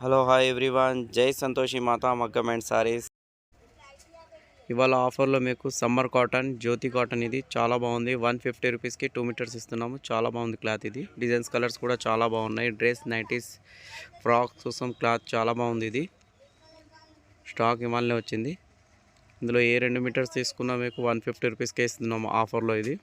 Hello hi everyone, జై సంతోషి మాత మగ్గం అండ్ సారీస్. ఇవాళ ఆఫర్లో మీకు సమ్మర్ కాటన్ జ్యోతి కాటన్ ఇది చాలా బాగుంది. 150 రూపీస్కి 2 మీటర్స్ ఇస్తున్నాము. చాలా బాగుంది క్లాత్ ఇది. డిజైన్స్ కలర్స్ కూడా చాలా బాగున్నాయి. డ్రెస్ నైటీస్ ఫ్రాక్స్ కోసం క్లాత్ చాలా బాగుంది. ఇది స్టాక్ ఇవాళనే వచ్చింది. ఇందులో ఏ 2 మీటర్స్ తీసుకున్నా మీకు 150 రూపీస్కే ఇస్తున్నాము ఆఫర్లో. ఇది